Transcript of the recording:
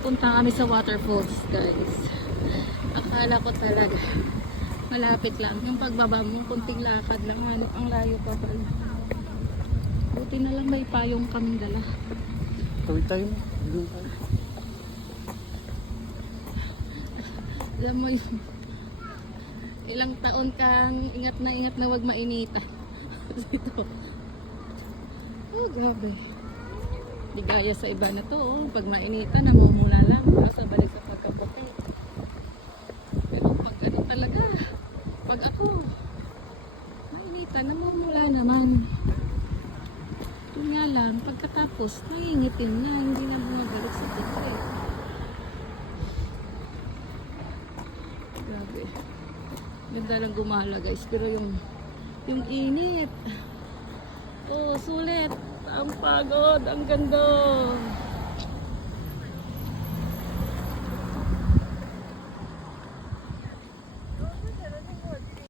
Punta kami sa waterfalls, guys. Akala ko talaga malapit lang. Yung pagbaba mo, kunting lakad lang. Ano, ang layo pa pala. Buti na lang may payong kaming dala. Tawid tayo. Doon tayo. Alam mo yung ilang taon kang ingat na ingat na wag mainita. Dito. Oh, grabe. Di gaya sa iba na to, oh. Pag mainita, namumula lang. Tapos balik sa pagkaputi. Pero pag ano talaga, pag ako, mainita, namumula naman. Yun nga lang, pagkatapos, nangingitim na, hindi na bumabalik sa puti. Grabe. Ganda lang gumala guys. Pero yung yung init. Ang pagod. Ang ganda.